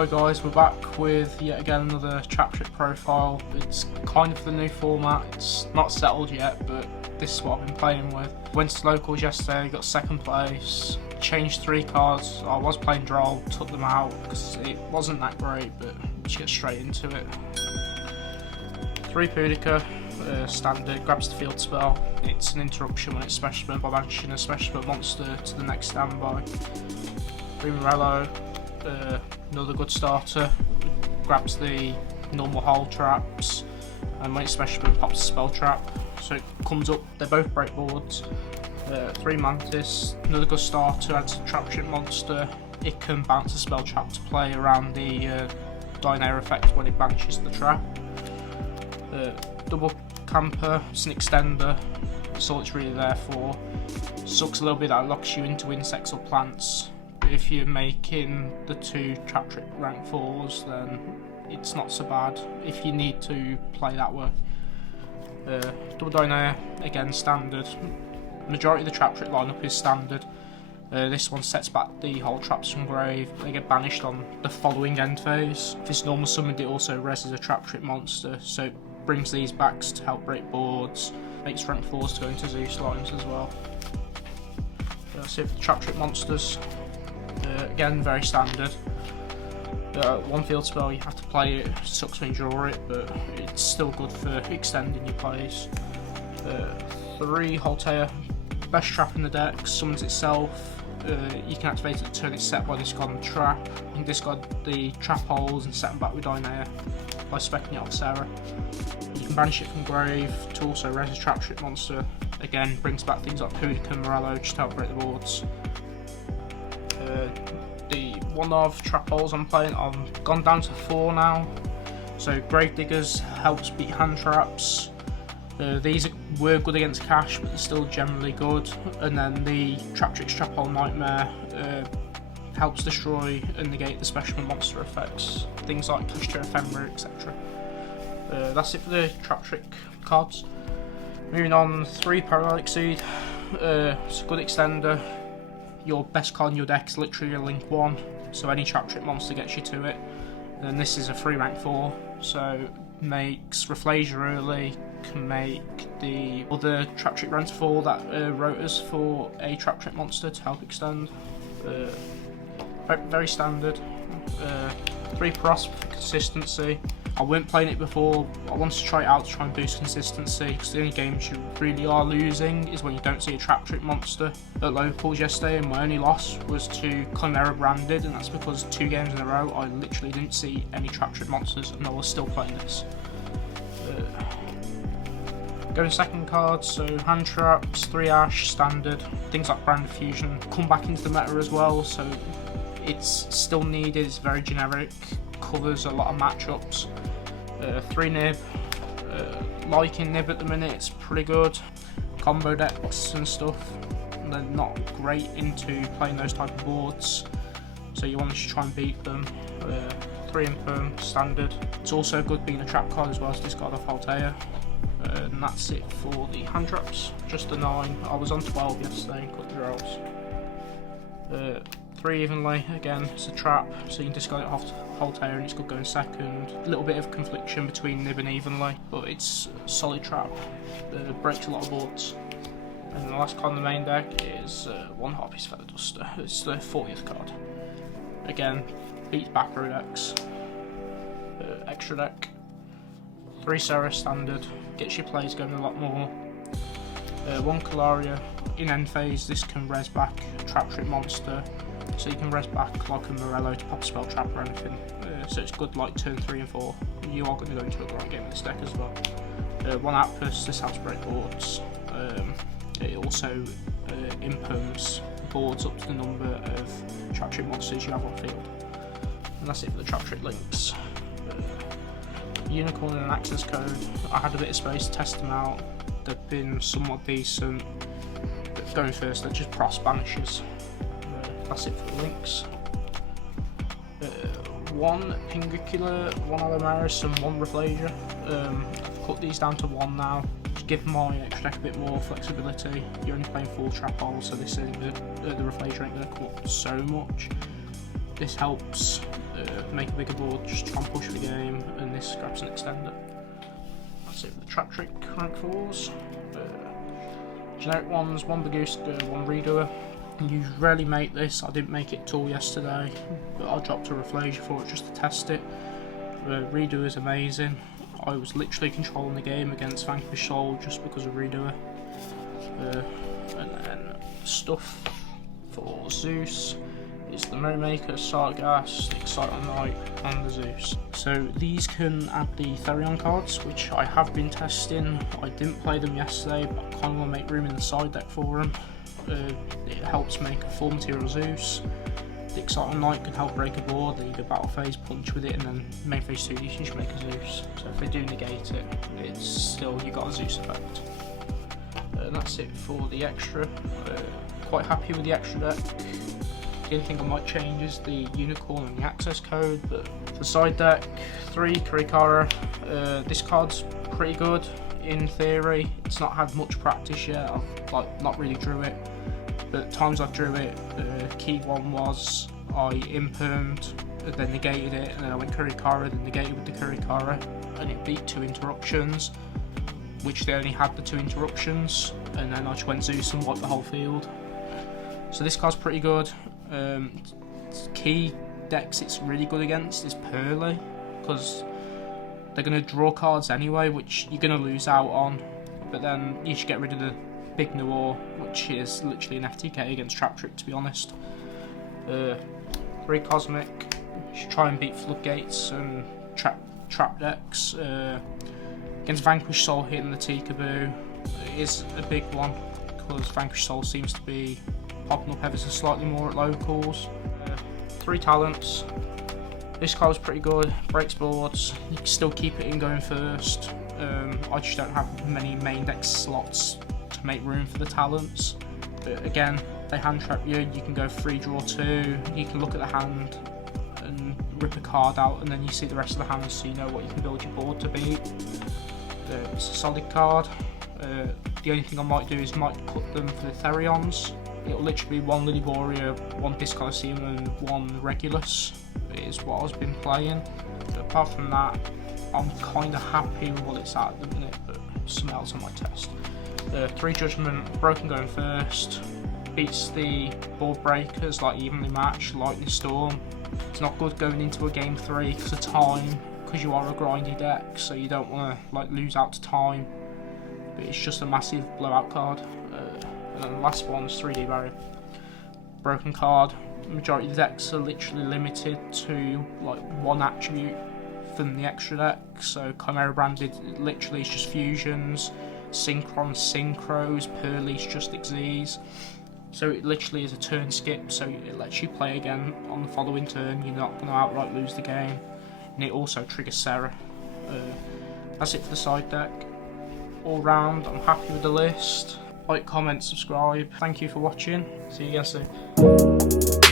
Hi guys, we're back with yet again another Traptrix profile. It's kind of the new format, it's not settled yet, but this is what I've been playing with. Went to locals yesterday, got second place, changed 3 cards. I was playing Droll, took them out because it wasn't that great, but let's get straight into it. 3 Pudica, standard, grabs the field spell. It's an interruption when it's special summon by banishing a special summon monster to the next standby. 3 Morello, another good starter, grabs the normal hole traps, and when it's special summon pops a spell trap, so it comes up, they're both break boards. 3 Mantis, another good starter, adds a Traptrix monster. It can bounce a spell trap to play around the Diner effect when it banishes the trap. Double Camper, it's an extender, that's all it's really there for. Sucks a little bit that it locks you into insects or plants. If you're making the 2 Traptrix rank 4s, then it's not so bad if you need to play that way. Double Diner, again standard. Majority of the Traptrix lineup is standard. This one sets back the whole traps from grave. They get banished on the following end phase. If it's normal summoned, it also reses a Traptrix monster, so it brings these back to help break boards, makes rank 4s to go into Zeus lines as well. That's it for the Traptrix monsters. Again, very standard. 1 field spell, you have to play it, sucks when you draw it, but it's still good for extending your plays. 3 Holtea, best trap in the deck, summons itself. You can activate it to turn it set by discarding the trap. You can discard the trap holes and set them back with Diner by specking it off Sarah. You can banish it from grave to also res a Traptrix monster. Again, brings back things like Pudica and Morello just to help break the boards. The one of trap holes I'm playing, I've gone down to 4 now. So Grave Diggers helps beat hand traps. These were good against cash, but they're still generally good. And then the Traptrix Trap Hole Nightmare helps destroy and negate the special monster effects, things like Pushter Ephemera, etc. That's it for the Traptrix cards. Moving on, 3 Parallel Exceed. It's a good extender. Your best card in your deck is literally a link 1, so any Traptrix monster gets you to it. And this is a free rank 4, so makes Rafflesia early, can make the other Traptrix rank 4 that rotors for a Traptrix monster to help extend. Very standard. 3 Pros for consistency. I weren't playing it before, I wanted to try it out to try and boost consistency, because the only games you really are losing is when you don't see a Traptrix monster. At locals yesterday, and my only loss was to Chimera Branded, and that's because 2 games in a row I literally didn't see any Traptrix monsters and I was still playing this. Going second card, so hand traps, 3 Ash, standard, things like Brand of Fusion come back into the meta as well, so it's still needed, it's very generic, covers a lot of matchups. 3 Nib, liking Nib at the minute, it's pretty good. Combo decks and stuff, they're not great into playing those type of boards, so you want to try and beat them. 3 Imperm, standard. It's also good being a trap card as well as discard off Holtea. And that's it for the hand traps, just a 9. I was on 12 yesterday and cut the rolls. 3 Evenly, again, it's a trap, so you can discard it off Holtea and it's good going second. A little bit of confliction between Nib and Evenly, but it's a solid trap, breaks a lot of boards. And the last card in the main deck is 1 Harpy's Feather Duster, it's the 40th card. Again, beats back row decks. Extra deck. 3 Sarah standard, gets your plays going a lot more. 1 Kalaria, in end phase this can res back a Traptrix monster, so you can res back like a Morello to pop a spell trap or anything, so it's good like turn 3 and 4. You are going to go into a great game with this deck as well. 1 Outpost, this helps break boards. It also imperms boards up to the number of Traptrix monsters you have on field. And that's it for the Traptrix links. Unicorn and an access code, I had a bit of space to test them out, they've been somewhat decent, but going first they're just Pros banishes. That's it for the links. 1 Pingicula, 1 Alomaris and 1 Rafflesia. I've cut these down to 1 now, to give my extra deck a bit more flexibility. You're only playing 4 trap holes, so this isn't the Rafflesia ain't going to come up so much. This helps make a bigger board, just try and push the game, and this grabs an extender. That's it for the Traptrix rank 4s. Generic ones, one Yugioh, one Redoer. You rarely make this, I didn't make it at all yesterday, but I dropped a Reflasia for it just to test it. Redoer is amazing. I was literally controlling the game against Vanquish Soul just because of Redoer. And then stuff for Zeus is the Merrymaker, Sargas, Excite on Night, and the Zeus. So these can add the Therion cards, which I have been testing. I didn't play them yesterday, but I kind of want to make room in the side deck for them. It helps make a full material Zeus. The Excite on Night can help break a board, then you go battle phase, punch with it, and then main phase 2 you can just make a Zeus. So if they do negate it, it's still, you got a Zeus effect. And that's it for the extra. Quite happy with the extra deck. The only thing I might change is the Unicorn and the access code, but for the side deck, 3 Kurikara. This card's pretty good in theory. It's not had much practice yet, I've not really drew it, but times I've drew it, key one was I impermed, then negated it, and then I went Kurikara, then negated with the Kurikara, and it beat 2 interruptions, which they only had the 2 interruptions, and then I just went Zeus and wiped the whole field. So this card's pretty good. Key decks it's really good against is Pearly, because they're going to draw cards anyway, which you're going to lose out on, but then you should get rid of the Big Noir, which is literally an FTK against Traptrix, to be honest. 3 Cosmic, you should try and beat Floodgates and trap decks. Against Vanquish Soul, hitting the Tikaboo is a big one, because Vanquish Soul seems to be popping up ever so slightly more at locals. 3 talents. This card was pretty good, breaks boards, you can still keep it in going first. I just don't have many main deck slots to make room for the talents. But again, they hand trap you, you can go 3 draw 2, you can look at the hand and rip a card out, and then you see the rest of the hand so you know what you can build your board to beat. It's a solid card. The only thing I might do is might cut them for the Therions. It'll literally be 1 Lily Warrior, 1 Discoloseum and 1 Regulus is what I've been playing. But apart from that, I'm kind of happy with what it's at the minute, but something else I might test. 3 Judgment, Broken going first, beats the board breakers like evenly matched, Lightning Storm. It's not good going into a game 3 because of time, because you are a grindy deck, so you don't want to lose out to time. But it's just a massive blowout card. And then the last one is 3D Barrier. Broken card. The majority of the decks are literally limited to 1 attribute from the extra deck. So Chimera Branded literally is just fusions, Synchron synchros, Pearly's just Xyz. So it literally is a turn skip, so it lets you play again on the following turn. You're not going to outright lose the game. And it also triggers Sarah. That's it for the side deck. All round, I'm happy with the list. Like, comment, subscribe. Thank you for watching. See you again soon.